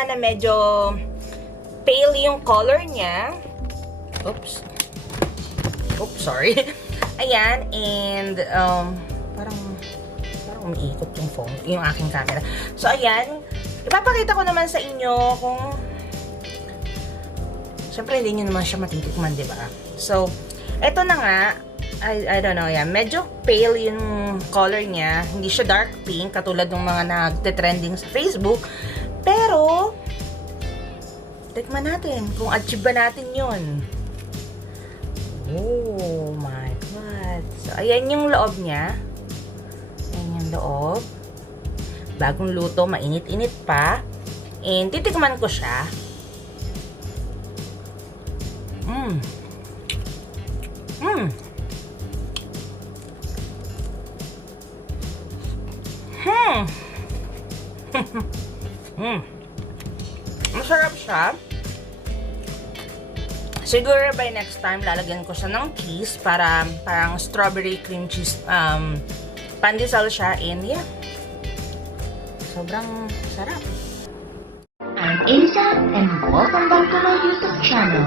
naman na medyo pale yung color niya. Oops. Oops, sorry. Ayan, and parang umiikot yung phone, yung aking camera. So, ayan. Ipapakita ko naman sa inyo kung siyempre, hindi nyo naman siya matitikman, di ba? So, eto na nga. I don't know, yeah. Medyo pale yung color niya. Hindi siya dark pink, katulad ng mga nagte-trending sa Facebook. Pero, tikman natin kung achieve ba natin yun. Oh my God. So, ayan yung loob niya. Ayan yung loob. Bagong luto, mainit-init pa. And, titikman ko siya. Masarap siya. Siguro by next time, lalagyan ko siya ng cheese para parang strawberry cream cheese. Pandesal siya and yeah. Sobrang sarap. I'm Aiza and welcome back to my YouTube channel.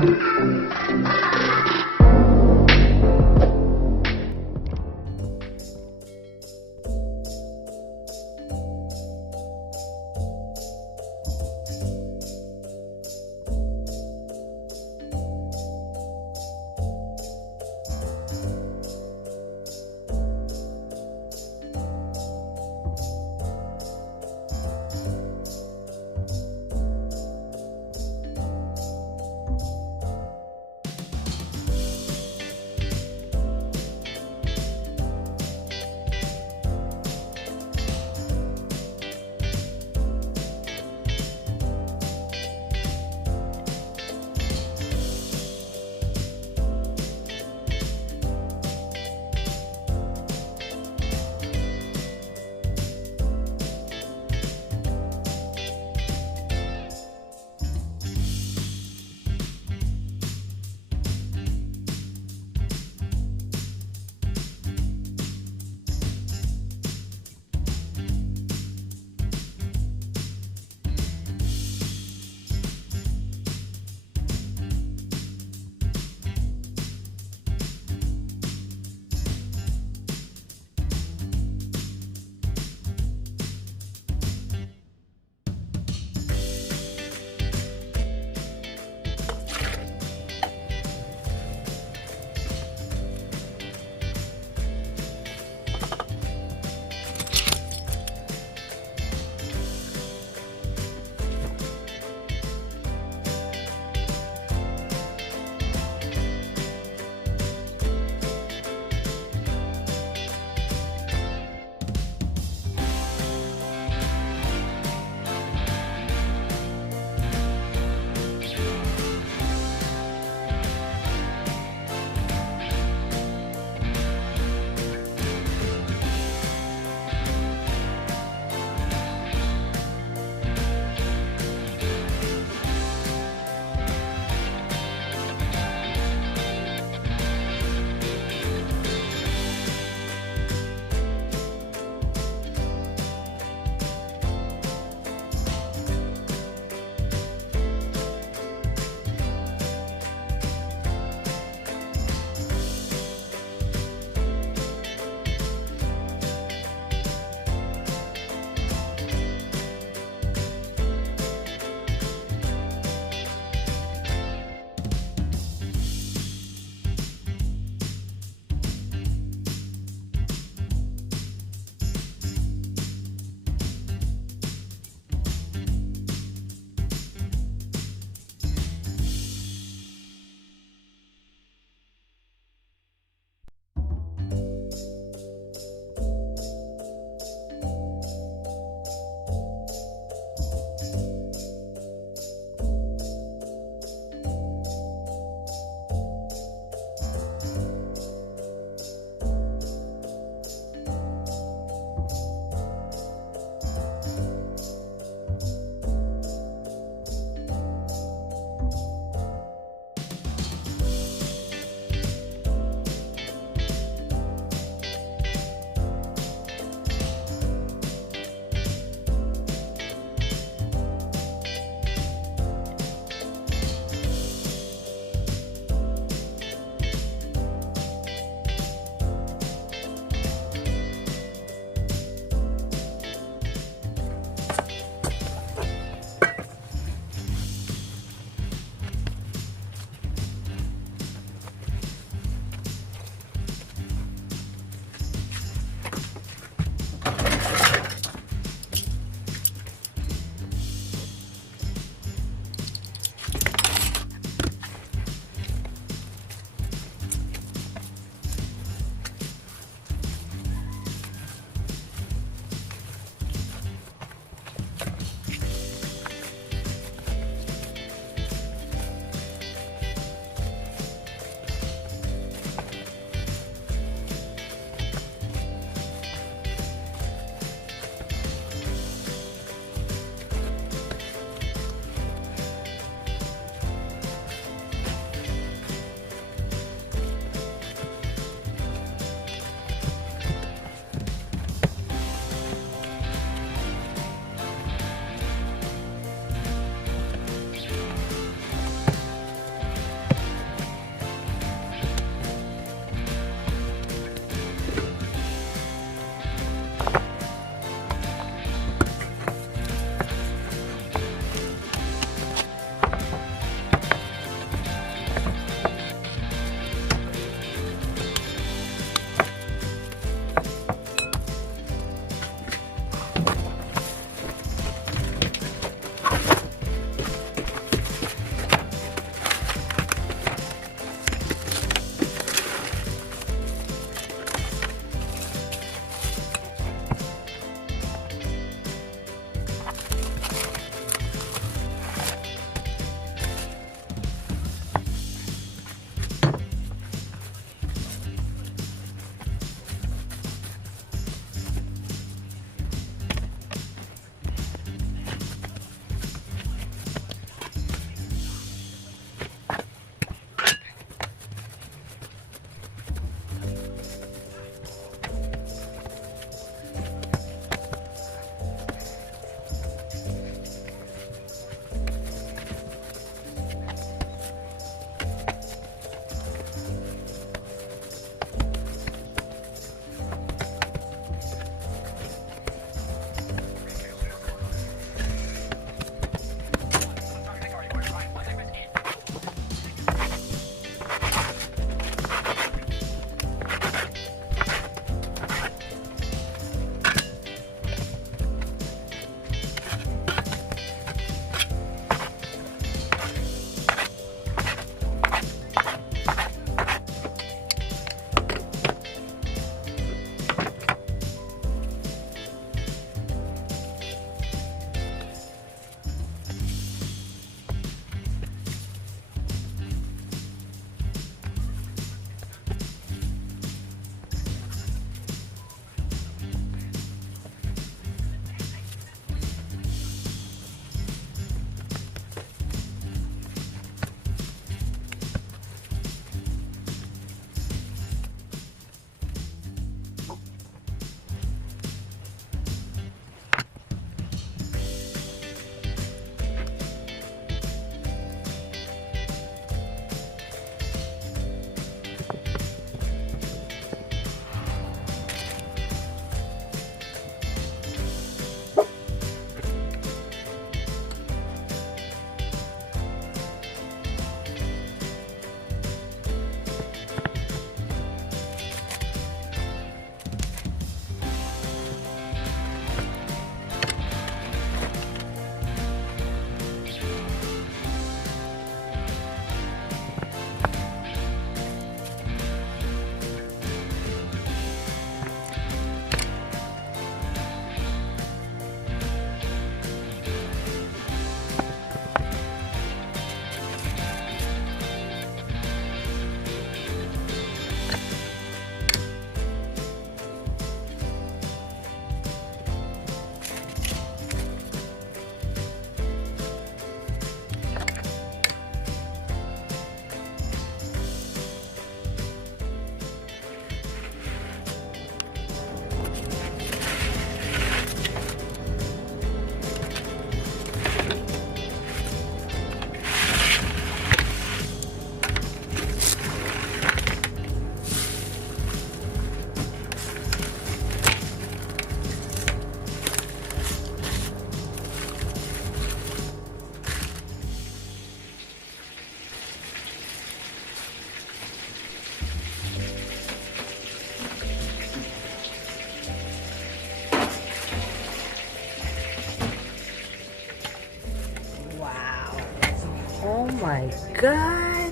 my God!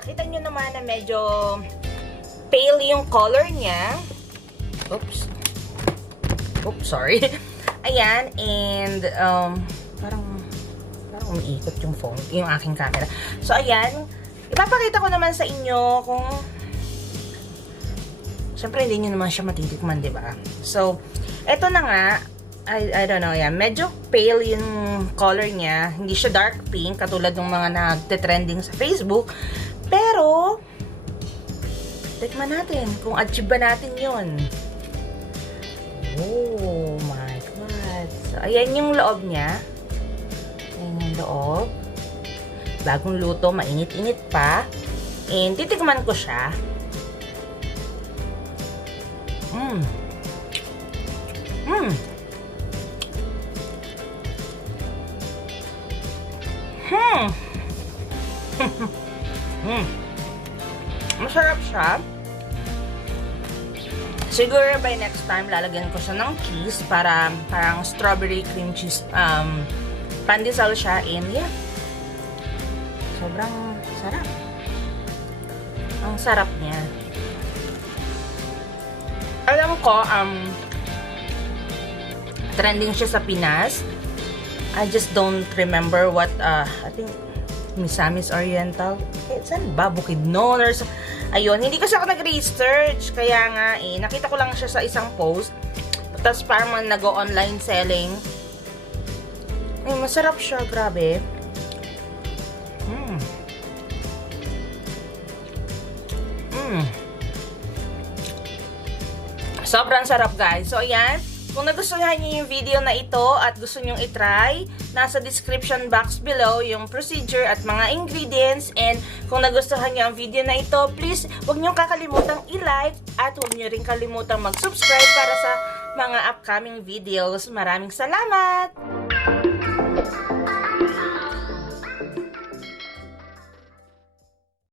Nakita nyo naman na medyo pale yung color niya. Oops. Oops, sorry. Ayan, and parang umiikot yung phone, yung aking camera. So, ayan. Ipapakita ko naman sa inyo kung syempre, hindi nyo naman siya matitikman, di ba? So, eto na nga. I don't know, yan. Medyo pale yung color niya. Hindi siya dark pink, katulad ng mga nagte-trending sa Facebook. Pero, tikman natin kung achieve ba natin yun. Oh my God. So, ayan yung loob niya. Ayan yung loob. Bagong luto, mainit-init pa. And titikman ko siya. Masarap siya. Siguro by next time lalagyan ko siya ng cheese para parang strawberry cream cheese. Pandesal siya, and yeah. Sobrang sarap. Ang sarap niya. Alam ko trending siya sa Pinas. I just don't remember what I think Misamis Oriental. Saan ba? Bukidnon or ayun, hindi kasi ako nag-research. Kaya nga nakita ko lang siya sa isang post. Tapos parang nag-online selling. Ay, masarap siya. Grabe. Sobrang sarap, guys. So, ayan. Kung nagustuhan niyo yung video na ito at gusto nyong itry, nasa description box below yung procedure at mga ingredients. And kung nagustuhan niyo ang video na ito, please huwag niyong kakalimutang i-like at huwag niyo rin kalimutang mag-subscribe para sa mga upcoming videos. Maraming salamat!